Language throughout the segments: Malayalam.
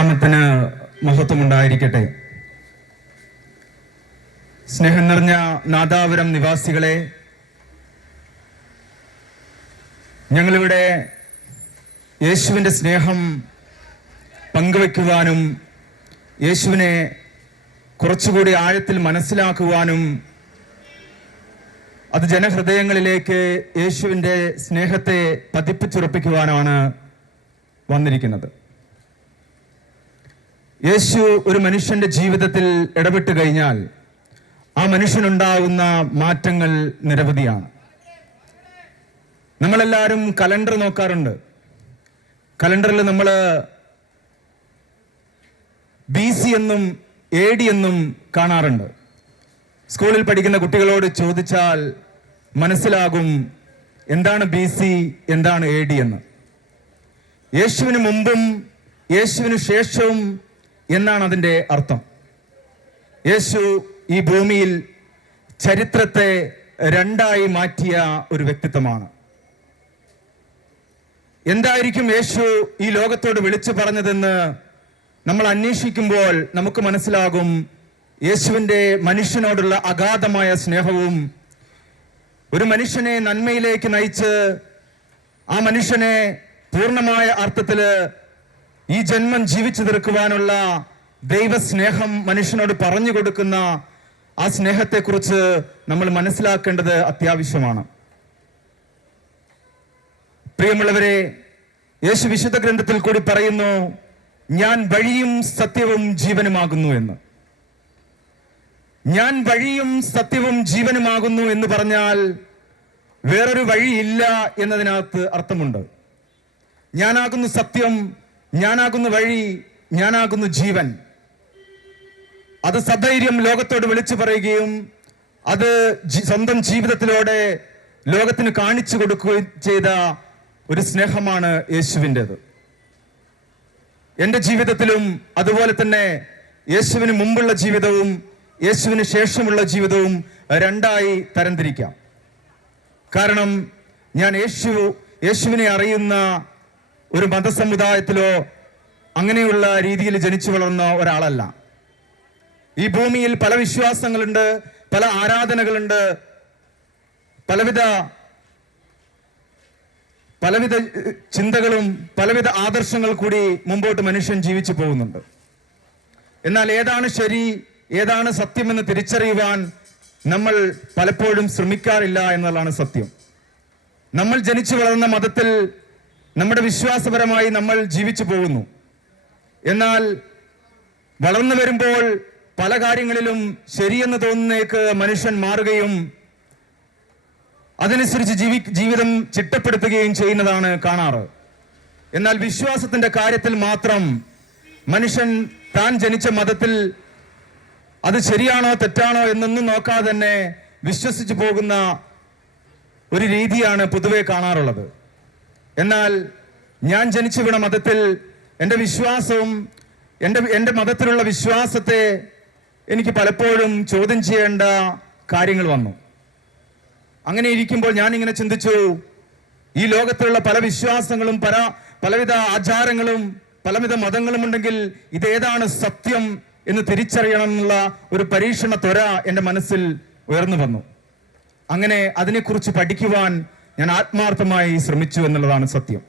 ദൈവനാമത്തിന് മഹത്വമുണ്ടായിരിക്കട്ടെ. സ്നേഹം നിറഞ്ഞ നാദാപുരം നിവാസികളെ ഞങ്ങളിവിടെ യേശുവിന്റെ സ്നേഹം പങ്കുവെക്കുവാനും യേശുവിനെ കുറച്ചുകൂടി ആഴത്തിൽ മനസ്സിലാക്കുവാനും അത് ജനഹൃദയങ്ങളിലേക്ക് യേശുവിന്റെ സ്നേഹത്തെ പതിപ്പിച്ചുറപ്പിക്കുവാനാണ് വന്നിരിക്കുന്നത്. യേശു ഒരു മനുഷ്യന്റെ ജീവിതത്തിൽ ഇടപെട്ട് കഴിഞ്ഞാൽ ആ മനുഷ്യനുണ്ടാകുന്ന മാറ്റങ്ങൾ നിരവധിയാണ്. നമ്മളെല്ലാവരും കലണ്ടർ നോക്കാറുണ്ട്. കലണ്ടറിൽ നമ്മൾ ബി സി എന്നും എ ഡി എന്നും കാണാറുണ്ട്. സ്കൂളിൽ പഠിക്കുന്ന കുട്ടികളോട് ചോദിച്ചാൽ മനസ്സിലാകും എന്താണ് ബി സി എന്താണ് എ ഡി എന്ന്. യേശുവിന് മുമ്പും യേശുവിന് ശേഷവും എന്നാണ് അതിന്റെ അർത്ഥം. യേശു ഈ ഭൂമിയിൽ ചരിത്രത്തെ രണ്ടായി മാറ്റിയ ഒരു വ്യക്തിത്വമാണ്. എന്തായിരിക്കും യേശു ഈ ലോകത്തോട് വിളിച്ചു പറഞ്ഞതെന്ന് നമ്മൾ അന്വേഷിക്കുമ്പോൾ നമുക്ക് മനസ്സിലാകും യേശുവിന്റെ മനുഷ്യനോടുള്ള അഗാധമായ സ്നേഹവും ഒരു മനുഷ്യനെ നന്മയിലേക്ക് നയിച്ച് ആ മനുഷ്യനെ പൂർണമായ അർത്ഥത്തിൽ ഈ ജന്മം ജീവിച്ചു തീർക്കുവാനുള്ള ദൈവസ്നേഹം മനുഷ്യനോട് പറഞ്ഞു കൊടുക്കുന്ന ആ സ്നേഹത്തെക്കുറിച്ച് നമ്മൾ മനസ്സിലാക്കേണ്ടത് അത്യാവശ്യമാണ്. പ്രിയമുള്ളവരെ യേശു വിശുദ്ധ ഗ്രന്ഥത്തിൽ കൂടി പറയുന്നു ഞാൻ വഴിയും സത്യവും ജീവനുമാകുന്നു എന്ന്. ഞാൻ വഴിയും സത്യവും ജീവനുമാകുന്നു എന്ന് പറഞ്ഞാൽ വേറൊരു വഴിയില്ല എന്നതിനകത്ത് അർത്ഥമുണ്ട്. ഞാനാകുന്നു സത്യം ഞാനാകുന്നു വഴി ഞാനാകുന്നു ജീവൻ. അത് സധൈര്യം ലോകത്തോട് വിളിച്ചു പറയുകയും അത് സ്വന്തം ജീവിതത്തിലൂടെ ലോകത്തിന് കാണിച്ചു കൊടുക്കുകയും ചെയ്ത ഒരു സ്നേഹമാണ് യേശുവിന്റെത്. എന്റെ ജീവിതത്തിലും അതുപോലെ തന്നെ യേശുവിന് മുമ്പുള്ള ജീവിതവും യേശുവിന് ശേഷമുള്ള ജീവിതവും രണ്ടായി തരംതിരിക്കാം. കാരണം ഞാൻ യേശു യേശുവിനെ അറിയുന്ന ഒരു മതസമുദായത്തിലോ അങ്ങനെയുള്ള രീതിയിൽ ജനിച്ചു വളർന്ന ഒരാളല്ല. ഈ ഭൂമിയിൽ പല വിശ്വാസങ്ങളുണ്ട് പല ആരാധനകളുണ്ട് പലവിധ പലവിധ ചിന്തകളും പലവിധ ആദർശങ്ങൾ കൂടി മുമ്പോട്ട് മനുഷ്യൻ ജീവിച്ചു പോകുന്നുണ്ട്. എന്നാൽ ഏതാണ് ശരി ഏതാണ് സത്യമെന്ന് തിരിച്ചറിയുവാൻ നമ്മൾ പലപ്പോഴും ശ്രമിക്കാറില്ല എന്നുള്ളതാണ് സത്യം. നമ്മൾ ജനിച്ചു വളർന്ന മതത്തിൽ നമ്മുടെ വിശ്വാസപരമായി നമ്മൾ ജീവിച്ചു പോകുന്നു. എന്നാൽ വളർന്നു വരുമ്പോൾ പല കാര്യങ്ങളിലും ശരിയെന്ന് തോന്നുന്നേക്ക് മനുഷ്യൻ മാറുകയും അതനുസരിച്ച് ജീവി ജീവിതം ചിട്ടപ്പെടുത്തുകയും ചെയ്യുന്നതാണ് കാണാറ്. എന്നാൽ വിശ്വാസത്തിന്റെ കാര്യത്തിൽ മാത്രം മനുഷ്യൻ താൻ ജനിച്ച മതത്തിൽ അത് ശരിയാണോ തെറ്റാണോ എന്നൊന്നും നോക്കാതെ തന്നെ വിശ്വസിച്ചു പോകുന്ന ഒരു രീതിയാണ് പൊതുവെ കാണാറുള്ളത്. എന്നാൽ ഞാൻ ജനിച്ചു വീണ മതത്തിൽ എന്റെ വിശ്വാസവും എന്റെ എന്റെ മതത്തിലുള്ള വിശ്വാസത്തെ എനിക്ക് പലപ്പോഴും ചോദ്യം ചെയ്യേണ്ട കാര്യങ്ങൾ വന്നു. അങ്ങനെ ഇരിക്കുമ്പോൾ ഞാൻ ഇങ്ങനെ ചിന്തിച്ചു ഈ ലോകത്തിലുള്ള പല വിശ്വാസങ്ങളും പല പലവിധ ആചാരങ്ങളും പലവിധ മതങ്ങളും ഉണ്ടെങ്കിൽ ഇതേതാണ് സത്യം എന്ന് തിരിച്ചറിയണം എന്നുള്ള ഒരു പരീക്ഷണ ത്വര എന്റെ മനസ്സിൽ ഉയർന്നു വന്നു. അങ്ങനെ അതിനെക്കുറിച്ച് പഠിക്കുവാൻ ഞാൻ ആത്മാർത്ഥമായി ശ്രമിച്ചു എന്നുള്ളതാണ് സത്യം.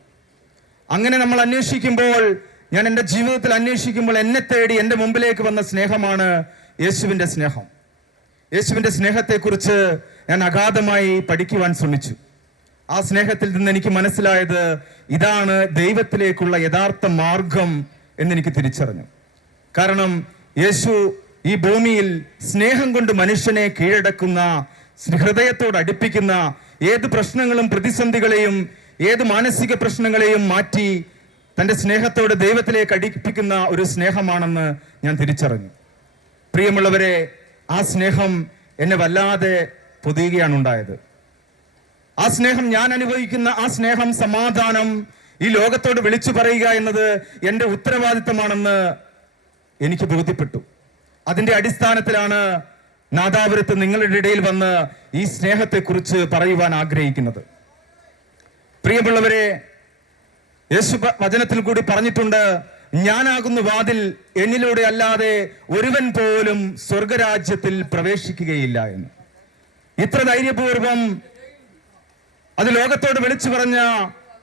അങ്ങനെ നമ്മൾ അന്വേഷിക്കുമ്പോൾ ഞാൻ എന്റെ ജീവിതത്തിൽ അന്വേഷിക്കുമ്പോൾ എന്നെ തേടി എന്റെ മുമ്പിലേക്ക് വന്ന സ്നേഹമാണ് യേശുവിന്റെ സ്നേഹം. യേശുവിന്റെ സ്നേഹത്തെക്കുറിച്ച് ഞാൻ അഗാധമായി പഠിക്കുവാൻ ശ്രമിച്ചു. ആ സ്നേഹത്തിൽ നിന്ന് എനിക്ക് മനസ്സിലായത് ഇതാണ് ദൈവത്തിലേക്കുള്ള യഥാർത്ഥ മാർഗം എന്നെനിക്ക് തിരിച്ചറിഞ്ഞു. കാരണം യേശു ഈ ഭൂമിയിൽ സ്നേഹം കൊണ്ട് മനുഷ്യനെ കീഴടക്കുന്ന ഹൃദയത്തോട് അടുപ്പിക്കുന്ന ഏത് പ്രശ്നങ്ങളും പ്രതിസന്ധികളെയും ഏത് മാനസിക പ്രശ്നങ്ങളെയും മാറ്റി തന്റെ സ്നേഹത്തോട് ദൈവത്തിലേക്ക് അടിപ്പിക്കുന്ന ഒരു സ്നേഹമാണെന്ന് ഞാൻ തിരിച്ചറിഞ്ഞു. പ്രിയമുള്ളവരെ ആ സ്നേഹം എന്നെ വല്ലാതെ പൊതിയുകയാണ് ഉണ്ടായത് ആ സ്നേഹം ഞാൻ അനുഭവിക്കുന്ന ആ സ്നേഹം സമാധാനം ഈ ലോകത്തോട് വിളിച്ചു പറയുക എന്നത് എന്റെ ഉത്തരവാദിത്തമാണെന്ന് എനിക്ക് ബോധ്യപ്പെട്ടു. അതിന്റെ അടിസ്ഥാനത്തിലാണ് നാദാപുരത്ത് നിങ്ങളുടെ ഇടയിൽ വന്ന് ഈ സ്നേഹത്തെക്കുറിച്ച് പറയുവാൻ ആഗ്രഹിക്കുന്നത്. പ്രിയമുള്ളവരെ യേശു വചനത്തിൽ കൂടി പറഞ്ഞിട്ടുണ്ട് ഞാനാകുന്നു വാതിൽ എന്നിലൂടെ അല്ലാതെ ഒരുവൻ പോലും സ്വർഗരാജ്യത്തിൽ പ്രവേശിക്കുകയില്ല എന്ന്. ഇത്ര ധൈര്യപൂർവം അത് ലോകത്തോട് വിളിച്ചു പറഞ്ഞ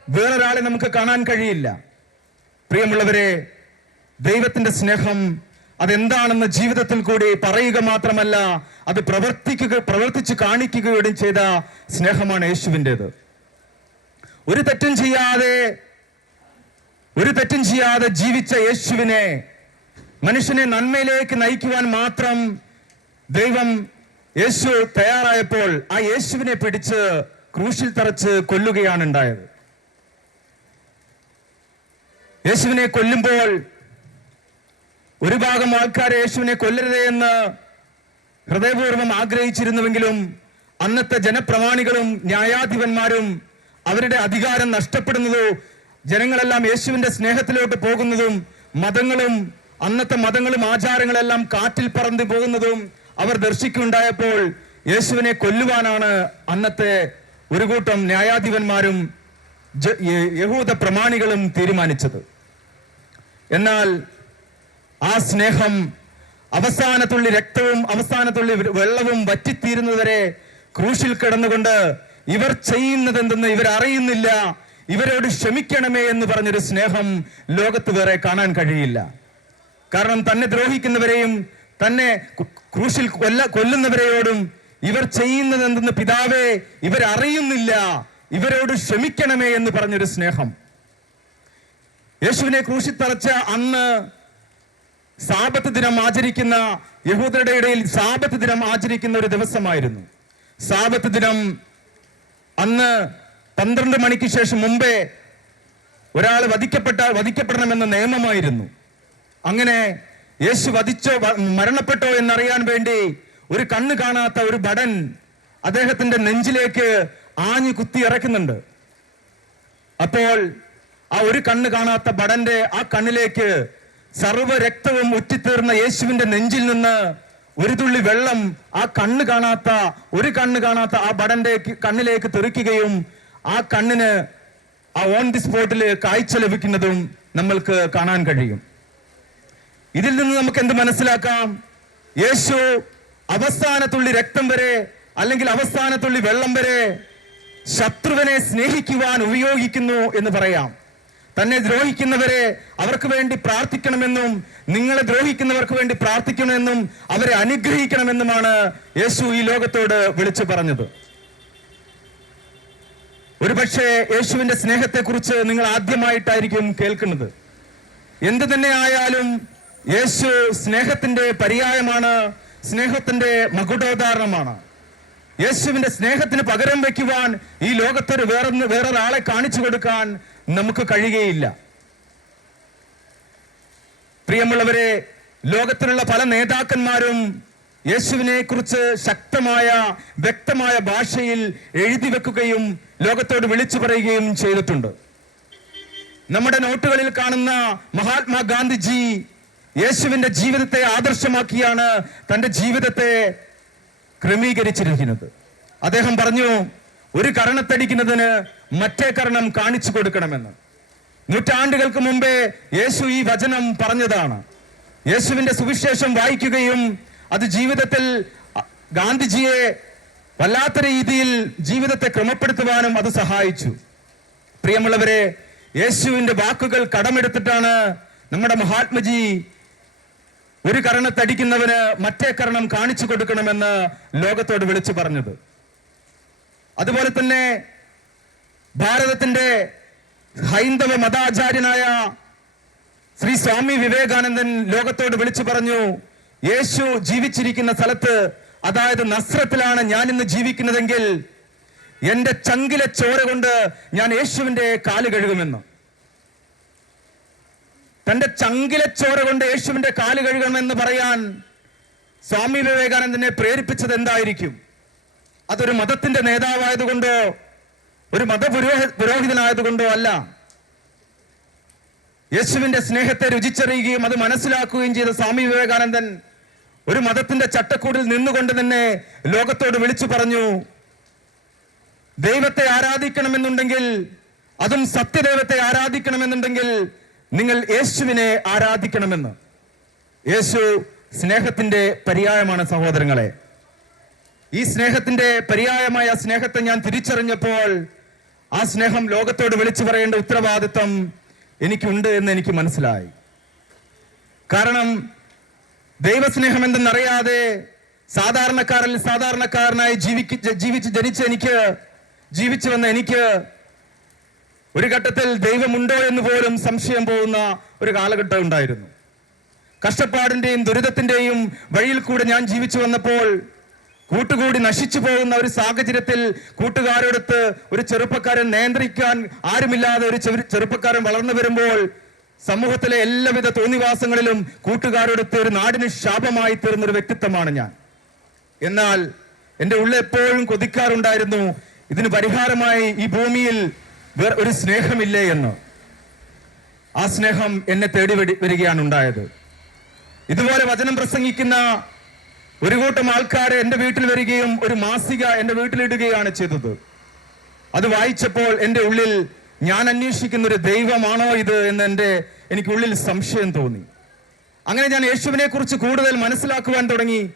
വേറൊരാളെ നമുക്ക് കാണാൻ കഴിയില്ല. പ്രിയമുള്ളവരെ ദൈവത്തിന്റെ സ്നേഹം അതെന്താണെന്ന് ജീവിതത്തിൽ കൂടി പറയുക മാത്രമല്ല അത് പ്രവർത്തിക്കുക പ്രവർത്തിച്ച് കാണിക്കുകയും ചെയ്ത സ്നേഹമാണ് യേശുവിന്റെത്. ഒരു തെറ്റും ചെയ്യാതെ ഒരു തെറ്റും ചെയ്യാതെ ജീവിച്ച യേശുവിനെ മനുഷ്യനെ നന്മയിലേക്ക് നയിക്കുവാൻ മാത്രം ദൈവം യേശു തയ്യാറായപ്പോൾ ആ യേശുവിനെ പിടിച്ച് ക്രൂശിൽ തറച്ച് കൊല്ലുകയാണ് ഉണ്ടായത്. യേശുവിനെ കൊല്ലുമ്പോൾ ഒരു ഭാഗം ആൾക്കാർ യേശുവിനെ കൊല്ലരുതേ എന്ന് ഹൃദയപൂർവം ആഗ്രഹിച്ചിരുന്നുവെങ്കിലും അന്നത്തെ ജനപ്രമാണികളും ന്യായാധിപന്മാരും അവരുടെ അധികാരം നഷ്ടപ്പെടുന്നതോ ജനങ്ങളെല്ലാം യേശുവിന്റെ സ്നേഹത്തിലോട്ട് പോകുന്നതും മതങ്ങളും അന്നത്തെ മതങ്ങളും ആചാരങ്ങളെല്ലാം കാറ്റിൽ പറന്നു പോകുന്നതും അവർ ദർശിക്കുണ്ടായപ്പോൾ യേശുവിനെ കൊല്ലുവാനാണ് അന്നത്തെ ഒരു കൂട്ടം ന്യായാധിപന്മാരും യഹൂദ പ്രമാണികളും തീരുമാനിച്ചത്. എന്നാൽ ആ സ്നേഹം അവസാനത്തുള്ളി രക്തവും അവസാനത്തുള്ളി വെള്ളവും വറ്റിത്തീരുന്നതുവരെ ക്രൂശിൽ കിടന്നുകൊണ്ട് ഇവർ ചെയ്യുന്നത് എന്തെന്ന് ഇവർ അറിയുന്നില്ല. ഇവരോട് ക്ഷമിക്കണമേ എന്ന് പറഞ്ഞൊരു സ്നേഹം ലോകത്ത് വേറെ കാണാൻ കഴിയില്ല. കാരണം തന്നെ ദ്രോഹിക്കുന്നവരെയും തന്നെ ക്രൂശിൽ കൊല്ല കൊല്ലുന്നവരെയോടും ഇവർ ചെയ്യുന്നത് എന്തെന്ന് പിതാവേ ഇവരറിയുന്നില്ല ഇവരോട് ക്ഷമിക്കണമേ എന്ന് പറഞ്ഞൊരു സ്നേഹം. യേശുവിനെ ക്രൂശിത്തറച്ച അന്ന് സാപത്ത് ദിനം ആചരിക്കുന്ന യഹൂദരുടെ ഇടയിൽ സാപത്ത് ദിനം ആചരിക്കുന്ന ഒരു ദിവസമായിരുന്നു. സാപത്ത് ദിനം അന്ന് പന്ത്രണ്ട് മണിക്ക് ശേഷം മുമ്പേ ഒരാൾ വധിക്കപ്പെട്ട വധിക്കപ്പെടണമെന്ന നിയമമായിരുന്നു. അങ്ങനെ യേശു വധിച്ചോ മരണപ്പെട്ടോ എന്നറിയാൻ വേണ്ടി ഒരു കണ്ണ് കാണാത്ത ഒരു ഭടൻ അദ്ദേഹത്തിന്റെ നെഞ്ചിലേക്ക് ആഞ്ഞു കുത്തി ഇറക്കുന്നുണ്ട്. അപ്പോൾ ആ ഒരു കണ്ണ് കാണാത്ത ഭടന്റെ ആ കണ്ണിലേക്ക് സർവ രക്തവും ഉറ്റിത്തീർന്ന യേശുവിന്റെ നെഞ്ചിൽ നിന്ന് ഒരു തുള്ളി വെള്ളം ആ കണ്ണ് കാണാത്ത ഒരു കണ്ണ് കാണാത്ത ആ ഭടന്റെ കണ്ണിലേക്ക് തെറിക്കുകയും ആ കണ്ണിന് ആ ഓൺ ദി സ്പോട്ടിൽ കാഴ്ച ലഭിക്കുന്നതും നമ്മൾക്ക് കാണാൻ കഴിയും. ഇതിൽ നിന്ന് നമുക്ക് എന്ത് മനസ്സിലാക്കാം? യേശു അവസാനത്തുള്ളി രക്തം വരെ അല്ലെങ്കിൽ അവസാനത്തുള്ളി വെള്ളം വരെ ശത്രുവിനെ സ്നേഹിക്കുവാൻ ഉപയോഗിക്കുന്നു എന്ന് പറയാം. തന്നെ ദ്രോഹിക്കുന്നവരെ അവർക്ക് വേണ്ടി പ്രാർത്ഥിക്കണമെന്നും നിങ്ങളെ ദ്രോഹിക്കുന്നവർക്ക് വേണ്ടി പ്രാർത്ഥിക്കണമെന്നും അവരെ അനുഗ്രഹിക്കണമെന്നുമാണ് യേശു ഈ ലോകത്തോട് വിളിച്ചു പറഞ്ഞത്. ഒരുപക്ഷെ യേശുവിന്റെ സ്നേഹത്തെക്കുറിച്ച് നിങ്ങൾ ആദ്യമായിട്ടായിരിക്കും കേൾക്കുന്നത്. എന്തു തന്നെ ആയാലും യേശു സ്നേഹത്തിന്റെ പര്യായമാണ് സ്നേഹത്തിന്റെ മകുടോദാഹരണമാണ്. യേശുവിന്റെ സ്നേഹത്തിന് പകരം വയ്ക്കുവാൻ ഈ ലോകത്തൊരു വേറൊന്ന് വേറൊരാളെ കാണിച്ചു കൊടുക്കാൻ നമുക്ക് കഴിയുകയില്ല. പ്രിയമുള്ളവരെ ലോകത്തിലുള്ള പല നേതാക്കന്മാരും യേശുവിനെ കുറിച്ച് ശക്തമായ വ്യക്തമായ ഭാഷയിൽ എഴുതി വെക്കുകയും ലോകത്തോട് വിളിച്ചു പറയുകയും ചെയ്തിട്ടുണ്ട്. നമ്മുടെ നോട്ടുകളിൽ കാണുന്ന മഹാത്മാഗാന്ധിജി യേശുവിന്റെ ജീവിതത്തെ ആദർശമാക്കിയാണ് തന്റെ ജീവിതത്തെ ക്രമീകരിച്ചിരിക്കുന്നത്. അദ്ദേഹം പറഞ്ഞു ഒരു കരണത്തടിക്കുന്നതിന് മറ്റേ കരണം കാണിച്ചു കൊടുക്കണമെന്ന്. നൂറ്റാണ്ടുകൾക്ക് മുമ്പേ യേശു ഈ വചനം പറഞ്ഞതാണ്. യേശുവിന്റെ സുവിശേഷം വായിക്കുകയും അത് ജീവിതത്തിൽ ഗാന്ധിജിയെ വല്ലാത്ത രീതിയിൽ ജീവിതത്തെ ക്രമപ്പെടുത്തുവാനും അത് സഹായിച്ചു. പ്രിയമുള്ളവരെ യേശുവിന്റെ വാക്കുകൾ കടമെടുത്തിട്ടാണ് നമ്മുടെ മഹാത്മജി ഒരു കരണത്തടിക്കുന്നവന് മറ്റേ കരണം കാണിച്ചു കൊടുക്കണമെന്ന് ലോകത്തോട് വിളിച്ചു പറഞ്ഞത്. അതുപോലെ തന്നെ ഭാരതത്തിന്റെ ഹൈന്ദവ മതാചാര്യനായ ശ്രീ സ്വാമി വിവേകാനന്ദൻ ലോകത്തോട് വിളിച്ചു പറഞ്ഞു യേശു ജീവിച്ചിരിക്കുന്ന സ്ഥലത്ത് അതായത് നസ്രത്തിലാണ് ഞാൻ ഇന്ന് ജീവിക്കുന്നതെങ്കിൽ എന്റെ ചങ്കിലെ ചോര കൊണ്ട് ഞാൻ യേശുവിന്റെ കാൽ കഴുകുമെന്ന്. തന്റെ ചങ്കിലെ ചോര കൊണ്ട് യേശുവിന്റെ കാൽ കഴുകണമെന്ന് പറയാൻ സ്വാമി വിവേകാനന്ദനെ പ്രേരിപ്പിച്ചത് എന്തായിരിക്കും? അതൊരു മതത്തിന്റെ നേതാവായതുകൊണ്ടോ ഒരു മതപുരോഹി പുരോഹിതനായതുകൊണ്ടോ അല്ല. യേശുവിന്റെ സ്നേഹത്തെ രുചിച്ചറിയുകയും അത് മനസ്സിലാക്കുകയും ചെയ്ത സ്വാമി വിവേകാനന്ദൻ ഒരു മതത്തിന്റെ ചട്ടക്കൂടിൽ നിന്നുകൊണ്ട് തന്നെ ലോകത്തോട് വിളിച്ചു പറഞ്ഞു ദൈവത്തെ ആരാധിക്കണമെന്നുണ്ടെങ്കിൽ അതും സത്യദൈവത്തെ ആരാധിക്കണമെന്നുണ്ടെങ്കിൽ നിങ്ങൾ യേശുവിനെ ആരാധിക്കണമെന്ന്. യേശു സ്നേഹത്തിന്റെ പര്യായമാണ് സഹോദരങ്ങളെ. ഈ സ്നേഹത്തിന്റെ പര്യായമായ സ്നേഹത്തെ ഞാൻ തിരിച്ചറിഞ്ഞപ്പോൾ ആ സ്നേഹം ലോകത്തോട് വിളിച്ചു പറയേണ്ട ഉത്തരവാദിത്വം എനിക്കുണ്ട് എന്ന് എനിക്ക് മനസ്സിലായി. കാരണം ദൈവസ്നേഹം എന്തെന്നറിയാതെ സാധാരണക്കാരിൽ സാധാരണക്കാരനായി ജീവിക്ക് ജീവിച്ച് ജനിച്ച എനിക്ക് ജീവിച്ചു വന്ന എനിക്ക് ഒരു ഘട്ടത്തിൽ ദൈവമുണ്ടോ എന്ന് പോലും സംശയം പോകുന്ന ഒരു കാലഘട്ടം ഉണ്ടായിരുന്നു. കഷ്ടപ്പാടിന്റെയും ദുരിതത്തിന്റെയും വഴിയിൽ കൂടെ ഞാൻ ജീവിച്ചു വന്നപ്പോൾ കൂട്ടുകൂടി നശിച്ചു പോകുന്ന ഒരു സാഹചര്യത്തിൽ കൂട്ടുകാരോടൊത്ത് ഒരു ചെറുപ്പക്കാരൻ നിയന്ത്രിക്കാൻ ആരുമില്ലാതെ ഒരു ചെറുപ്പക്കാരൻ വളർന്നു വരുമ്പോൾ സമൂഹത്തിലെ എല്ലാവിധ തോന്നിവാസങ്ങളിലും കൂട്ടുകാരോടൊത്ത് ഒരു നാടിന് ശാപമായി തീർന്ന ഒരു വ്യക്തിത്വമാണ് ഞാൻ. എന്നാൽ എന്റെ ഉള്ളിൽ എപ്പോഴും കൊതിക്കാറുണ്ടായിരുന്നു ഇതിന് പരിഹാരമായി ഈ ഭൂമിയിൽ ഒരു സ്നേഹമില്ലേ എന്ന്. ആ സ്നേഹം എന്നെ തേടി വരി- വരികയാണ് ഉണ്ടായത്. ഇതുപോലെ വചനം പ്രസംഗിക്കുന്ന ഒരു കൂട്ടം ആൾക്കാർ എന്റെ വീട്ടിൽ വരികയും ഒരു മാസിക എന്റെ വീട്ടിലിടുകയാണ് ചെയ്തത്. അത് വായിച്ചപ്പോൾ എന്റെ ഉള്ളിൽ ഞാൻ അന്വേഷിക്കുന്ന ഒരു ദൈവമാണോ ഇത് എന്ന് എന്റെ എനിക്ക് ഉള്ളിൽ സംശയം തോന്നി. അങ്ങനെ ഞാൻ യേശുവിനെ കുറിച്ച് കൂടുതൽ മനസ്സിലാക്കുവാൻ തുടങ്ങി.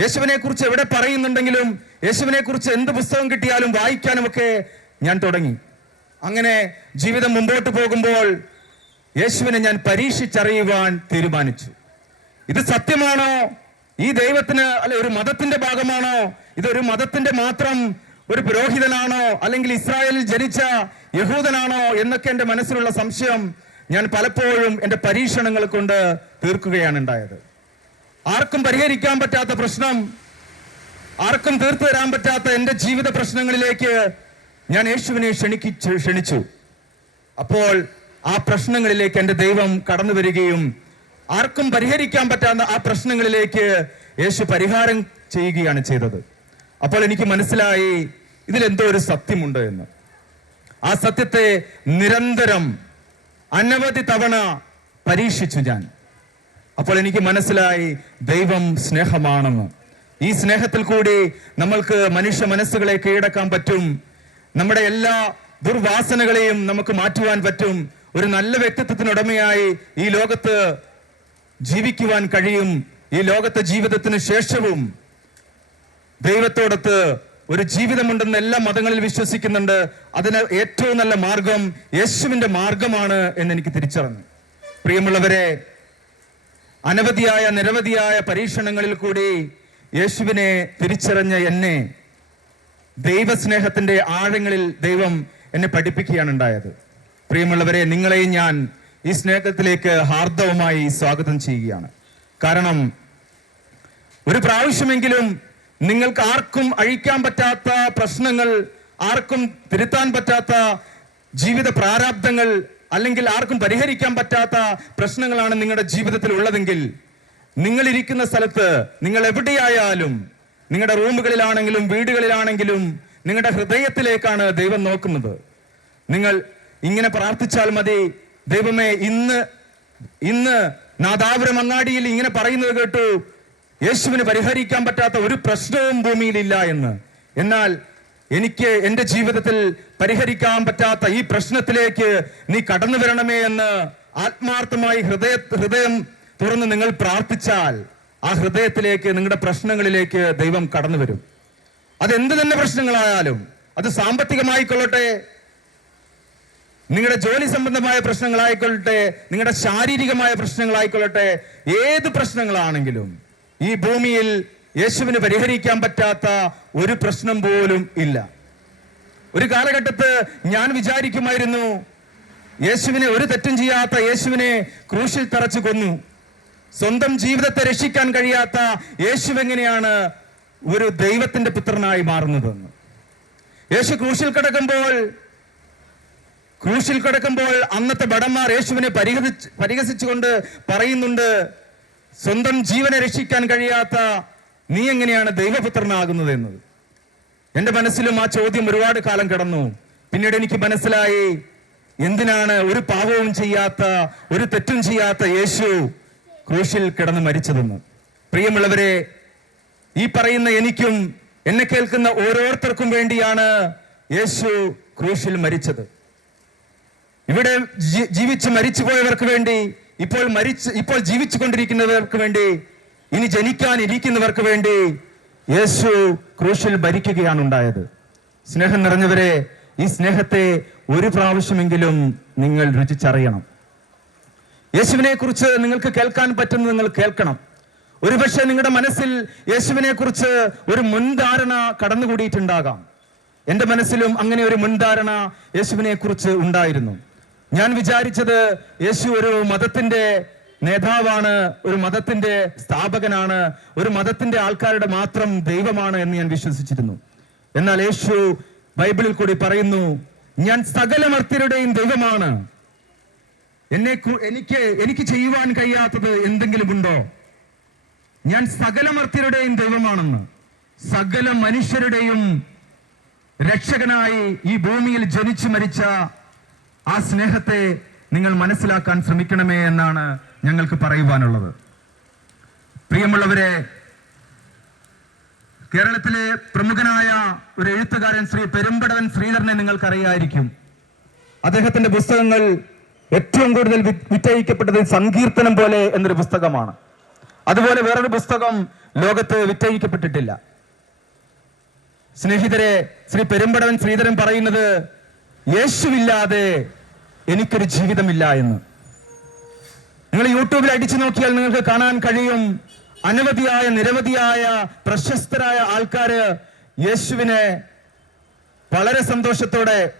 യേശുവിനെ കുറിച്ച് എവിടെ പറയുന്നുണ്ടെങ്കിലും യേശുവിനെ കുറിച്ച് എന്ത് പുസ്തകം കിട്ടിയാലും വായിക്കാനും ഒക്കെ ഞാൻ തുടങ്ങി. അങ്ങനെ ജീവിതം മുമ്പോട്ട് പോകുമ്പോൾ യേശുവിനെ ഞാൻ പരീക്ഷിച്ചറിയുവാൻ തീരുമാനിച്ചു. ഇത് സത്യമാണോ? ഈ ദൈവത്തിന് അല്ലെ ഒരു മതത്തിന്റെ ഭാഗമാണോ? ഇതൊരു മതത്തിന്റെ മാത്രം ഒരു പുരോഹിതനാണോ? അല്ലെങ്കിൽ ഇസ്രായേലിൽ ജനിച്ച യഹൂദനാണോ? എന്നൊക്കെ എന്റെ മനസ്സിലുള്ള സംശയം ഞാൻ പലപ്പോഴും എന്റെ പരീക്ഷണങ്ങൾ കൊണ്ട് തീർക്കുകയാണ് ഉണ്ടായത്. ആർക്കും പരിഹരിക്കാൻ പറ്റാത്ത പ്രശ്നം ആർക്കും തീർത്തു തരാൻ പറ്റാത്ത എന്റെ ജീവിത പ്രശ്നങ്ങളിലേക്ക് ഞാൻ യേശുവിനെ ക്ഷണിക്ക ക്ഷണിച്ചു. അപ്പോൾ ആ പ്രശ്നങ്ങളിലേക്ക് എന്റെ ദൈവം കടന്നു വരികയും ആർക്കും പരിഹരിക്കാൻ പറ്റാത്ത ആ പ്രശ്നങ്ങളിലേക്ക് യേശു പരിഹാരം ചെയ്യുകയാണ് ചെയ്തത്. അപ്പോൾ എനിക്ക് മനസ്സിലായി ഇതിലെന്തോ ഒരു സത്യമുണ്ട് എന്ന്. ആ സത്യത്തെ നിരന്തരം അനവധി തവണ പരീക്ഷിച്ചു ഞാൻ. അപ്പോൾ എനിക്ക് മനസ്സിലായി ദൈവം സ്നേഹമാണെന്ന്. ഈ സ്നേഹത്തിൽ കൂടി നമ്മൾക്ക് മനുഷ്യ മനസ്സുകളെ കീഴടക്കാൻ പറ്റും. നമ്മുടെ എല്ലാ ദുർവാസനകളെയും നമുക്ക് മാറ്റുവാൻ പറ്റും. ഒരു നല്ല വ്യക്തിത്വത്തിനുടമയായി ഈ ലോകത്ത് ജീവിക്കുവാൻ കഴിയും ഈ ലോകത്തെ ജീവിതത്തിന് ശേഷവും. ദൈവത്തോടത്ത് ഒരു ജീവിതമുണ്ടെന്ന് എല്ലാ മതങ്ങളിൽ വിശ്വസിക്കുന്നുണ്ട്. അതിന് ഏറ്റവും നല്ല മാർഗം യേശുവിന്റെ മാർഗമാണ് എന്ന് എനിക്ക് തിരിച്ചറിഞ്ഞു. പ്രിയമുള്ളവരെ അനവധിയായ നിരവധിയായ പരീക്ഷണങ്ങളിൽ കൂടി യേശുവിനെ തിരിച്ചറിഞ്ഞ എന്നെ ദൈവസ്നേഹത്തിന്റെ ആഴങ്ങളിൽ ദൈവം എന്നെ പഠിപ്പിക്കുകയാണ് ഉണ്ടായത്. പ്രിയമുള്ളവരെ നിങ്ങളെയും ഞാൻ ഈ സ്നേഹത്തിലേക്ക് ഹാർദവമായി സ്വാഗതം ചെയ്യുകയാണ്. കാരണം ഒരു പ്രാവശ്യമെങ്കിലും നിങ്ങൾക്ക് ആർക്കും അഴിക്കാൻ പറ്റാത്ത പ്രശ്നങ്ങൾ ആർക്കും തിരുത്താൻ പറ്റാത്ത ജീവിത പ്രാരാബ്ദങ്ങൾ അല്ലെങ്കിൽ ആർക്കും പരിഹരിക്കാൻ പറ്റാത്ത പ്രശ്നങ്ങളാണ് നിങ്ങളുടെ ജീവിതത്തിൽ ഉള്ളതെങ്കിൽ നിങ്ങൾ ഇരിക്കുന്ന സ്ഥലത്ത് നിങ്ങൾ എവിടെയായാലും നിങ്ങളുടെ റൂമുകളിലാണെങ്കിലും വീടുകളിലാണെങ്കിലും നിങ്ങളുടെ ഹൃദയത്തിലേക്കാണ് ദൈവം നോക്കുന്നത്. നിങ്ങൾ ഇങ്ങനെ പ്രാർത്ഥിച്ചാൽ മതി ദൈവമേ ഇന്ന് ഇന്ന് നാദാപുരം അങ്ങാടിയിൽ ഇങ്ങനെ പറയുന്നത് കേട്ടു യേശുവിന് പരിഹരിക്കാൻ പറ്റാത്ത ഒരു പ്രശ്നവും ഭൂമിയിലില്ല എന്ന്. എന്നാൽ എനിക്ക് എന്റെ ജീവിതത്തിൽ പരിഹരിക്കാൻ പറ്റാത്ത ഈ പ്രശ്നത്തിലേക്ക് നീ കടന്നു വരണമേ എന്ന് ആത്മാർത്ഥമായി ഹൃദയ ഹൃദയം തുറന്ന് നിങ്ങൾ പ്രാർത്ഥിച്ചാൽ ആ ഹൃദയത്തിലേക്ക് നിങ്ങളുടെ പ്രശ്നങ്ങളിലേക്ക് ദൈവം കടന്നു വരും. അതെന്ത് തന്നെ പ്രശ്നങ്ങളായാലും അത് സാമ്പത്തികമായിക്കൊള്ളട്ടെ നിങ്ങളുടെ ജോലി സംബന്ധമായ പ്രശ്നങ്ങളായിക്കൊള്ളട്ടെ നിങ്ങളുടെ ശാരീരികമായ പ്രശ്നങ്ങളായിക്കൊള്ളട്ടെ ഏത് പ്രശ്നങ്ങളാണെങ്കിലും ഈ ഭൂമിയിൽ യേശുവിന് പരിഹരിക്കാൻ പറ്റാത്ത ഒരു പ്രശ്നം പോലും ഇല്ല. ഒരു കാലഘട്ടത്ത് ഞാൻ വിചാരിക്കുമായിരുന്നു യേശുവിനെ ഒരു തെറ്റും ചെയ്യാത്ത യേശുവിനെ ക്രൂശിൽ തറച്ചു കൊന്നു. സ്വന്തം ജീവിതത്തെ രക്ഷിക്കാൻ കഴിയാത്ത യേശു എങ്ങനെയാണ് ഒരു ദൈവത്തിന്റെ പുത്രനായി മാറുന്നതെന്ന്. യേശു ക്രൂശിൽ കിടക്കുമ്പോൾ ക്രൂശിൽ കിടക്കുമ്പോൾ അന്നത്തെ ഭടന്മാർ യേശുവിനെ പരിഹസിച്ച് പരിഹസിച്ചുകൊണ്ട് പറയുന്നുണ്ട് സ്വന്തം ജീവനെ രക്ഷിക്കാൻ കഴിയാത്ത നീ എങ്ങനെയാണ് ദൈവപുത്രനാകുന്നത് എന്നത് എന്റെ മനസ്സിലും ആ ചോദ്യം ഒരുപാട് കാലം കിടന്നു. പിന്നീട് എനിക്ക് മനസ്സിലായി എന്തിനാണ് ഒരു പാപവും ചെയ്യാത്ത ഒരു തെറ്റും ചെയ്യാത്ത യേശു ക്രൂശിൽ കിടന്ന് മരിച്ചതെന്ന്. പ്രിയമുള്ളവരെ ഈ പറയുന്ന എനിക്കും എന്നെ കേൾക്കുന്ന ഓരോരുത്തർക്കും വേണ്ടിയാണ് യേശു ക്രൂശിൽ മരിച്ചത്. ഇവിടെ ജീവിച്ച് മരിച്ചുപോയവർക്ക് വേണ്ടി ഇപ്പോൾ മരിച്ച് ഇപ്പോൾ ജീവിച്ചു കൊണ്ടിരിക്കുന്നവർക്ക് വേണ്ടി ഇനി ജനിക്കാൻ ഇരിക്കുന്നവർക്ക് വേണ്ടി യേശു ക്രൂശിൽ ഭരിക്കുകയാണ് ഉണ്ടായത്. സ്നേഹം നിറഞ്ഞവരെ ഈ സ്നേഹത്തെ ഒരു പ്രാവശ്യമെങ്കിലും നിങ്ങൾ രുചിച്ചറിയണം. യേശുവിനെ കുറിച്ച് നിങ്ങൾക്ക് കേൾക്കാൻ പറ്റുന്നത് നിങ്ങൾ കേൾക്കണം. ഒരുപക്ഷെ നിങ്ങളുടെ മനസ്സിൽ യേശുവിനെ കുറിച്ച് ഒരു മുൻധാരണ കടന്നുകൂടിയിട്ടുണ്ടാകാം. എന്റെ മനസ്സിലും അങ്ങനെ ഒരു മുൻധാരണ യേശുവിനെ കുറിച്ച് ഉണ്ടായിരുന്നു. ഞാൻ വിചാരിച്ചത് യേശു ഒരു മതത്തിന്റെ നേതാവാണ് ഒരു മതത്തിന്റെ സ്ഥാപകനാണ് ഒരു മതത്തിന്റെ ആൾക്കാരുടെ മാത്രം ദൈവമാണ് എന്ന് ഞാൻ വിശ്വസിച്ചിരുന്നു. എന്നാൽ യേശു ബൈബിളിൽ കൂടി പറയുന്നു ഞാൻ സകല ദൈവമാണ്. എന്നെ എനിക്ക് എനിക്ക് ചെയ്യുവാൻ കഴിയാത്തത് എന്തെങ്കിലും ഉണ്ടോ? ഞാൻ സകല ദൈവമാണെന്ന്. സകല മനുഷ്യരുടെയും രക്ഷകനായി ഈ ഭൂമിയിൽ ജനിച്ചു മരിച്ച ആ സ്നേഹത്തെ നിങ്ങൾ മനസ്സിലാക്കാൻ ശ്രമിക്കണമേ എന്നാണ് ഞങ്ങൾക്ക് പറയുവാനുള്ളത്. പ്രിയമുള്ളവരെ കേരളത്തിലെ പ്രമുഖനായ ഒരു എഴുത്തുകാരൻ ശ്രീ പെരുമ്പടവൻ ശ്രീധരനെ നിങ്ങൾക്കറിയായിരിക്കും. അദ്ദേഹത്തിന്റെ പുസ്തകങ്ങൾ ഏറ്റവും കൂടുതൽ വിറ്റയിക്കപ്പെട്ടത് സങ്കീർത്തനം പോലെ എന്നൊരു പുസ്തകമാണ്. അതുപോലെ വേറൊരു പുസ്തകം ലോകത്ത് വിറ്റഴിക്കപ്പെട്ടിട്ടില്ല. സ്നേഹിതരെ ശ്രീ പെരുമ്പടവൻ ശ്രീധരൻ പറയുന്നത് യേശുവില്ലാതെ എനിക്കൊരു ജീവിതമില്ല എന്ന്. നിങ്ങൾ യൂട്യൂബിൽ അടിച്ചു നോക്കിയാൽ നിങ്ങൾക്ക് കാണാൻ കഴിയും. അനവധിയായ നിരവധിയായ പ്രശസ്തരായ ആൾക്കാര് യേശുവിനെ വളരെ സന്തോഷത്തോടെ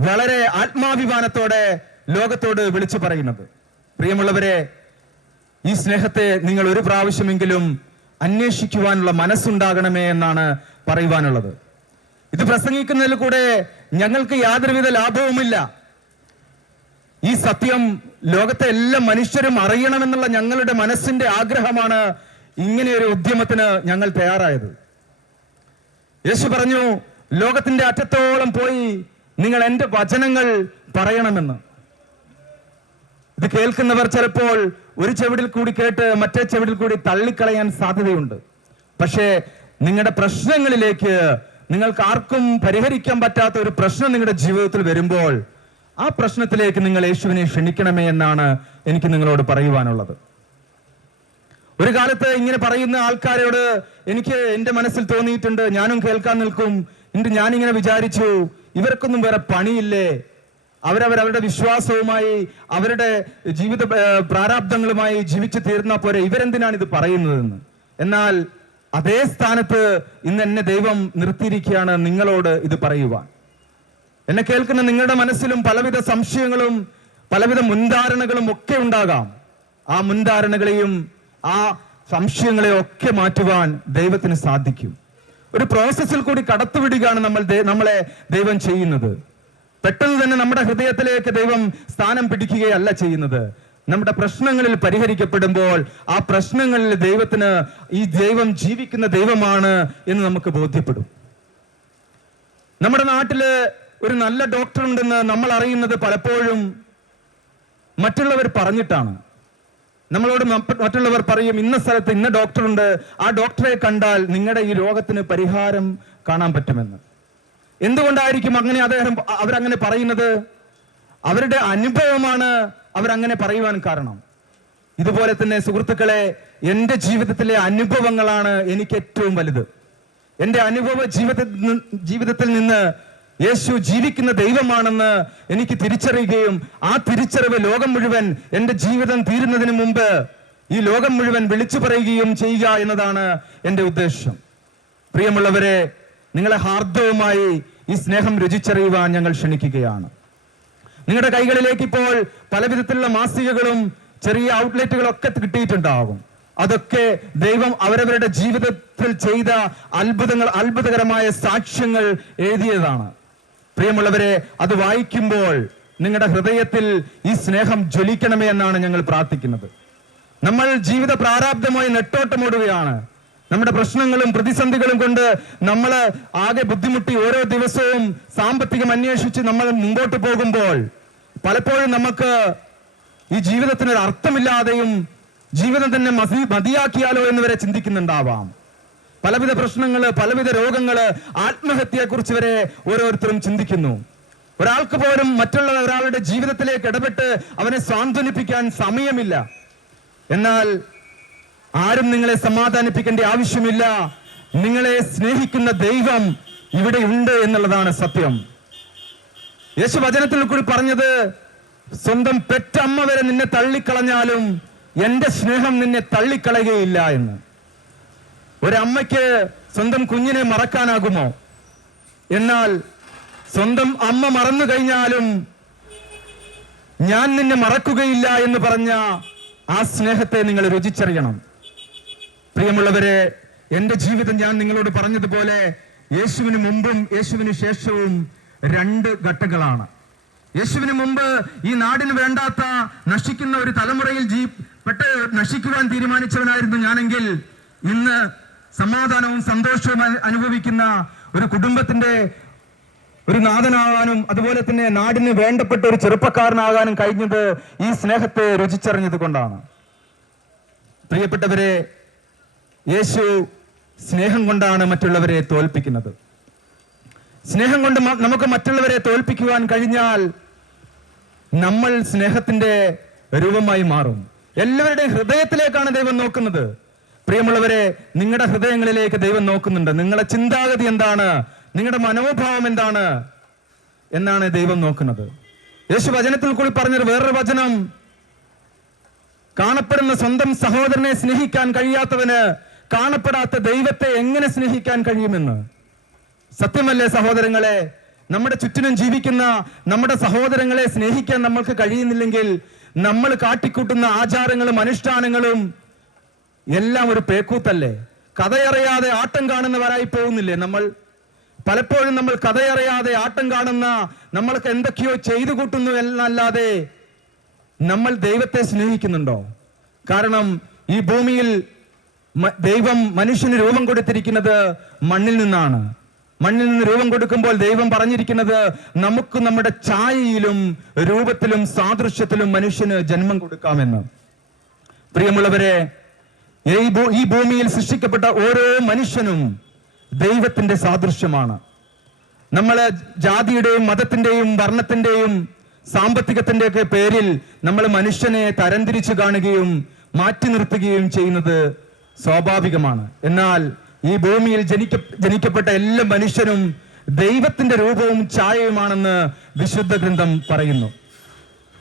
വളരെ ആത്മാഭിമാനത്തോടെ ലോകത്തോട് വിളിച്ചു പറയുന്നത്. പ്രിയമുള്ളവരെ ഈ സ്നേഹത്തെ നിങ്ങൾ ഒരു പ്രാവശ്യമെങ്കിലും അന്വേഷിക്കുവാനുള്ള മനസ്സുണ്ടാകണമേ എന്നാണ് പറയുവാനുള്ളത്. ഇത് പ്രസംഗിക്കുന്നതിൽ കൂടെ ഞങ്ങൾക്ക് യാതൊരുവിധ ലാഭവുമില്ല. ഈ സത്യം ലോകത്തെ എല്ലാ മനുഷ്യരും അറിയണമെന്നുള്ള ഞങ്ങളുടെ മനസ്സിന്റെ ആഗ്രഹമാണ് ഇങ്ങനെ ഒരു ഉദ്യമത്തിന് ഞങ്ങൾ തയ്യാറായത്. യേശു പറഞ്ഞു ലോകത്തിന്റെ അറ്റത്തോളം പോയി നിങ്ങൾ എന്റെ വചനങ്ങൾ പറയണമെന്ന്. ഇത് കേൾക്കുന്നവർ ചിലപ്പോൾ ഒരു ചെവിടിൽ കൂടി കേട്ട് മറ്റേ ചെവിടിൽ കൂടി തള്ളിക്കളയാൻ സാധ്യതയുണ്ട്. പക്ഷേ നിങ്ങളുടെ പ്രശ്നങ്ങളിലേക്ക് നിങ്ങൾക്ക് ആർക്കും പരിഹരിക്കാൻ പറ്റാത്ത ഒരു പ്രശ്നം നിങ്ങളുടെ ജീവിതത്തിൽ വരുമ്പോൾ ആ പ്രശ്നത്തിലേക്ക് നിങ്ങൾ യേശുവിനെ ക്ഷണിക്കണമേ എന്നാണ് എനിക്ക് നിങ്ങളോട് പറയുവാനുള്ളത്. ഒരു കാലത്ത് ഇങ്ങനെ പറയുന്ന ആൾക്കാരോട് എനിക്ക് എന്റെ മനസ്സിൽ തോന്നിയിട്ടുണ്ട് ഞാനും കേൾക്കാൻ നിൽക്കും എന്നിട്ട് ഞാനിങ്ങനെ വിചാരിച്ചു ഇവർക്കൊന്നും വേറെ പണിയില്ലേ? അവരവരവരുടെ വിശ്വാസവുമായി അവരുടെ ജീവിത പ്രാരാബ്ദങ്ങളുമായി ജീവിച്ചു തീർന്ന പോരെ ഇവരെന്തിനാണ് ഇത് പറയുന്നതെന്ന്? എന്നാൽ അതേ സ്ഥാനത്ത് ഇന്ന് എന്നെ ദൈവം നിർത്തിയിരിക്കുകയാണ് നിങ്ങളോട് ഇത് പറയുവാൻ. എന്നെ കേൾക്കുന്ന നിങ്ങളുടെ മനസ്സിലും പലവിധ സംശയങ്ങളും പലവിധ മുൻധാരണകളും ഒക്കെ ഉണ്ടാകാം. ആ മുൻധാരണകളെയും ആ സംശയങ്ങളെയും ഒക്കെ മാറ്റുവാൻ ദൈവത്തിന് സാധിക്കും. ഒരു പ്രോസസ്സിൽ കൂടി കടത്തുവിടുകയാണ് നമ്മൾ നമ്മളെ ദൈവം ചെയ്യുന്നത്. പെട്ടെന്ന് തന്നെ നമ്മുടെ ഹൃദയത്തിലേക്ക് ദൈവം സ്ഥാനം പിടിക്കുകയല്ല ചെയ്യുന്നത്. നമ്മുടെ പ്രശ്നങ്ങളിൽ പരിഹരിക്കപ്പെടുമ്പോൾ ആ പ്രശ്നങ്ങളിൽ ദൈവത്തിന് ഈ ദൈവം ജീവിക്കുന്ന ദൈവമാണ് എന്ന് നമുക്ക് ബോധ്യപ്പെടും. നമ്മുടെ നാട്ടിൽ ഒരു നല്ല ഡോക്ടർ ഉണ്ടെന്ന് നമ്മൾ അറിയുന്നത് പലപ്പോഴും മറ്റുള്ളവർ പറഞ്ഞിട്ടാണ്. നമ്മളോട് മറ്റുള്ളവർ പറയും ഇന്ന സ്ഥലത്ത് ഇന്ന ഡോക്ടറുണ്ട് ആ ഡോക്ടറെ കണ്ടാൽ നിങ്ങളുടെ ഈ രോഗത്തിന് പരിഹാരം കാണാൻ പറ്റുമെന്ന്. എന്തുകൊണ്ടായിരിക്കും അങ്ങനെ അദ്ദേഹം അവരങ്ങനെ പറയുന്നത്? അവരുടെ അനുഭവമാണ് അവരങ്ങനെ പറയുവാൻ കാരണം. ഇതുപോലെ തന്നെ സുഹൃത്തുക്കളെ എന്റെ ജീവിതത്തിലെ അനുഭവങ്ങളാണ് എനിക്ക് ഏറ്റവും വലുത്. എന്റെ അനുഭവ ജീവിതത്തിൽ ജീവിതത്തിൽ നിന്ന് യേശു ജീവിക്കുന്ന ദൈവമാണെന്ന് എനിക്ക് തിരിച്ചറിയുകയും ആ തിരിച്ചറിവ് ലോകം മുഴുവൻ എന്റെ ജീവിതം തീരുന്നതിന് മുമ്പ് ഈ ലോകം മുഴുവൻ വിളിച്ചു പറയുകയും ചെയ്യുക എന്നതാണ് എന്റെ ഉദ്ദേശം. പ്രിയമുള്ളവരെ നിങ്ങളെ ഹാർദവുമായി ഈ സ്നേഹം രുചിച്ചറിയുവാൻ ഞങ്ങൾ ക്ഷണിക്കുകയാണ്. നിങ്ങളുടെ കൈകളിലേക്ക് ഇപ്പോൾ പല വിധത്തിലുള്ള മാസികകളും ചെറിയ ഔട്ട്ലെറ്റുകളൊക്കെ കിട്ടിയിട്ടുണ്ടാകും. അതൊക്കെ ദൈവം അവരവരുടെ ജീവിതത്തിൽ ചെയ്ത അത്ഭുതങ്ങൾ അത്ഭുതകരമായ സാക്ഷ്യങ്ങൾ എഴുതിയതാണ്. പ്രിയമുള്ളവരെ അത് വായിക്കുമ്പോൾ നിങ്ങളുടെ ഹൃദയത്തിൽ ഈ സ്നേഹം ജ്വലിക്കണമേ എന്നാണ് ഞങ്ങൾ പ്രാർത്ഥിക്കുന്നത്. നമ്മൾ ജീവിത പ്രാരാബ്ദമായി നെട്ടോട്ടമോടുകയാണ്. നമ്മുടെ പ്രശ്നങ്ങളും പ്രതിസന്ധികളും കൊണ്ട് നമ്മൾ ആകെ ബുദ്ധിമുട്ടി ഓരോ ദിവസവും സാമ്പത്തികം അന്വേഷിച്ച് നമ്മൾ മുമ്പോട്ട് പോകുമ്പോൾ പലപ്പോഴും നമുക്ക് ഈ ജീവിതത്തിന് ഒരു അർത്ഥമില്ലാതെയും ജീവിതം തന്നെ മതി മതിയാക്കിയാലോ എന്ന് വരെ ചിന്തിക്കുന്നുണ്ടാവാം. പലവിധ പ്രശ്നങ്ങൾ പലവിധ രോഗങ്ങൾ ആത്മഹത്യയെ കുറിച്ച് വരെ ഓരോരുത്തരും ചിന്തിക്കുന്നു. ഒരാൾക്ക് പോലും മറ്റുള്ള ഒരാളുടെ ജീവിതത്തിലേക്ക് ഇടപെട്ട് അവനെ സാന്ത്വനിപ്പിക്കാൻ സമയമില്ല. എന്നാൽ ആരും നിങ്ങളെ സമാധാനിപ്പിക്കേണ്ട ആവശ്യമില്ല. നിങ്ങളെ സ്നേഹിക്കുന്ന ദൈവം ഇവിടെ ഉണ്ട് എന്നുള്ളതാണ് സത്യം. യേശു വചനത്തിൽ കൂടി പറഞ്ഞത് സ്വന്തം പെറ്റമ്മ വരെ നിന്നെ തള്ളിക്കളഞ്ഞാലും എന്റെ സ്നേഹം നിന്നെ തള്ളിക്കളയുകയില്ല എന്ന്. ഒരമ്മയ്ക്ക് സ്വന്തം കുഞ്ഞിനെ മറക്കാനാകുമോ? എന്നാൽ സ്വന്തം അമ്മ മറന്നു കഴിഞ്ഞാലും ഞാൻ നിന്നെ മറക്കുകയില്ല എന്ന് പറഞ്ഞ ആ സ്നേഹത്തെ നിങ്ങൾ രുചിച്ചറിയണം. പ്രിയമുള്ളവരെ എന്റെ ജീവിതം ഞാൻ നിങ്ങളോട് പറഞ്ഞതുപോലെ യേശുവിന് മുമ്പും യേശുവിന് ശേഷവും രണ്ട് ഘട്ടങ്ങളാണ്. യേശുവിന് മുമ്പ് ഈ നാടിന് വേണ്ടാത്ത നശിക്കുന്ന ഒരു തലമുറയിൽ ജീ പെട്ട് നശിക്കുവാൻ തീരുമാനിച്ചവനായിരുന്നു ഞാനെങ്കിൽ ഇന്ന് സമാധാനവും സന്തോഷവും അനുഭവിക്കുന്ന ഒരു കുടുംബത്തിന്റെ ഒരു നാഥനാകാനും അതുപോലെ തന്നെ നാടിന് വേണ്ടപ്പെട്ട ഒരു ചെറുപ്പക്കാരനാകാനും കഴിഞ്ഞത് ഈ സ്നേഹത്തെ രുചിച്ചറിഞ്ഞത് കൊണ്ടാണ്. പ്രിയപ്പെട്ടവരെ യേശു സ്നേഹം കൊണ്ടാണ് മറ്റുള്ളവരെ തോൽപ്പിക്കുന്നത്. സ്നേഹം കൊണ്ട് നമുക്ക് മറ്റുള്ളവരെ തോൽപ്പിക്കുവാൻ കഴിഞ്ഞാൽ നമ്മൾ സ്നേഹത്തിന്റെ രൂപമായി മാറും. എല്ലാവരുടെയും ഹൃദയത്തിലേക്കാണ് ദൈവം നോക്കുന്നത്. പ്രിയമുള്ളവരെ നിങ്ങളുടെ ഹൃദയങ്ങളിലേക്ക് ദൈവം നോക്കുന്നുണ്ട്. നിങ്ങളുടെ ചിന്താഗതി എന്താണ്? നിങ്ങളുടെ മനോഭാവം എന്താണ്? എന്നാണ് ദൈവം നോക്കുന്നത്. യേശു വചനത്തിൽ കൂടി പറഞ്ഞൊരു വേറൊരു വചനം. കാണപ്പെടുന്ന സ്വന്തം സഹോദരനെ സ്നേഹിക്കാൻ കഴിയാത്തവന് കാണപ്പെടാത്ത ദൈവത്തെ എങ്ങനെ സ്നേഹിക്കാൻ കഴിയുമെന്ന്? സത്യമല്ലേ സഹോദരങ്ങളെ? നമ്മുടെ ചുറ്റിനും ജീവിക്കുന്ന നമ്മുടെ സഹോദരങ്ങളെ സ്നേഹിക്കാൻ നമ്മൾക്ക് കഴിയുന്നില്ലെങ്കിൽ നമ്മൾ കാട്ടിക്കൂട്ടുന്ന ആചാരങ്ങളും അനുഷ്ഠാനങ്ങളും എല്ലാം ഒരു പേക്കൂത്തല്ലേ? കഥയറിയാതെ ആട്ടം കാണുന്നവരായി പോകുന്നില്ലേ നമ്മൾ? പലപ്പോഴും നമ്മൾ കഥയറിയാതെ ആട്ടം കാണുന്ന നമ്മൾക്ക് എന്തൊക്കെയോ ചെയ്തു കൂട്ടുന്നു എന്നല്ലാതെ നമ്മൾ ദൈവത്തെ സ്നേഹിക്കുന്നുണ്ടോ? കാരണം ഈ ഭൂമിയിൽ ദൈവം മനുഷ്യന് രൂപം കൊടുത്തിരിക്കുന്നത് മണ്ണിൽ നിന്നാണ്. മണ്ണിൽ നിന്ന് രൂപം കൊടുക്കുമ്പോൾ ദൈവം പറഞ്ഞിരിക്കുന്നത് നമുക്ക് നമ്മുടെ ഛായയിലും രൂപത്തിലും സാദൃശ്യത്തിലും മനുഷ്യന് ജന്മം കൊടുക്കാമെന്ന്. പ്രിയമുള്ളവരെ ഈ ഭൂമിയിൽ സൃഷ്ടിക്കപ്പെട്ട ഓരോ മനുഷ്യനും ദൈവത്തിന്റെ സാദൃശ്യമാണ്. നമ്മൾ ജാതിയുടെയും മതത്തിന്റെയും വർണത്തിന്റെയും സാമ്പത്തികത്തിന്റെ ഒക്കെ പേരിൽ നമ്മൾ മനുഷ്യനെ തരംതിരിച്ചു കാണുകയും മാറ്റി നിർത്തുകയും ചെയ്യുന്നത് സ്വാഭാവികമാണ്. എന്നാൽ ഈ ഭൂമിയിൽ ജനിക്ക ജനിക്കപ്പെട്ട എല്ലാ മനുഷ്യരും ദൈവത്തിന്റെ രൂപവും ഛായയുമാണെന്ന് വിശുദ്ധ ഗ്രന്ഥം പറയുന്നു.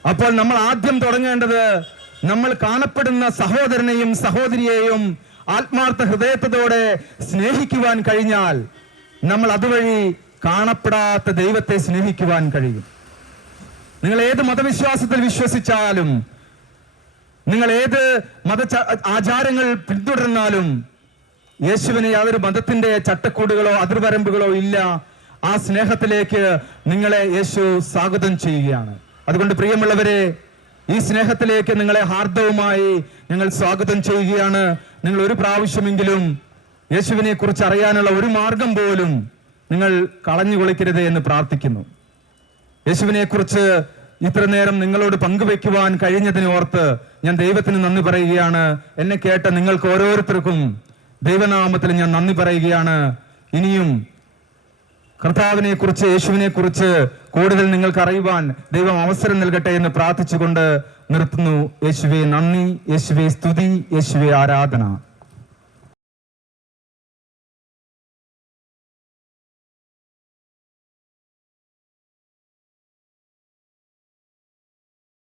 അപ്പോൾ നമ്മൾ ആദ്യം തുടങ്ങേണ്ടത് നമ്മൾ കാണപ്പെടുന്ന സഹോദരനെയും സഹോദരിയെയും ആത്മാർത്ഥ ഹൃദയത്തോടെ സ്നേഹിക്കുവാൻ കഴിഞ്ഞാൽ നമ്മൾ അതുവഴി കാണപ്പെടാത്ത ദൈവത്തെ സ്നേഹിക്കുവാൻ കഴിയും. നിങ്ങൾ ഏത് മതവിശ്വാസത്തിൽ വിശ്വസിച്ചാലും നിങ്ങൾ ഏത് മത ആചാരങ്ങൾ പിന്തുടർന്നാലും യേശുവിന് യാതൊരു മതത്തിന്റെ ചട്ടക്കൂടുകളോ അതിർവരമ്പുകളോ ഇല്ല. ആ സ്നേഹത്തിലേക്ക് നിങ്ങളെ യേശു സ്വാഗതം ചെയ്യുകയാണ്. അതുകൊണ്ട് പ്രിയമുള്ളവരെ ഈ സ്നേഹത്തിലേക്ക് നിങ്ങളെ ഹാർദവുമായി ഞങ്ങൾ സ്വാഗതം ചെയ്യുകയാണ്. നിങ്ങൾ ഒരു പ്രാവശ്യമെങ്കിലും യേശുവിനെ കുറിച്ച് അറിയാനുള്ള ഒരു മാർഗം പോലും നിങ്ങൾ കളഞ്ഞു കുളിക്കരുത് എന്ന് പ്രാർത്ഥിക്കുന്നു. യേശുവിനെ കുറിച്ച് ഇത്ര നേരം നിങ്ങളോട് പങ്കുവെക്കുവാൻ കഴിഞ്ഞതിന് ഓർത്ത് ഞാൻ ദൈവത്തിന് നന്ദി പറയുകയാണ്. എന്നെ കേട്ട നിങ്ങൾക്ക് ഓരോരുത്തർക്കും ദൈവനാമത്തിൽ ഞാൻ നന്ദി പറയുകയാണ്. ഇനിയും കർത്താവിനെ കുറിച്ച് യേശുവിനെ കുറിച്ച് കൂടുതൽ നിങ്ങൾക്ക് അറിയുവാൻ ദൈവം അവസരം നൽകട്ടെ എന്ന് പ്രാർത്ഥിച്ചുകൊണ്ട് നിർത്തുന്നു. യേശുവെ നന്ദി യേശുവെ സ്തുതി യേശുവെ ആരാധന.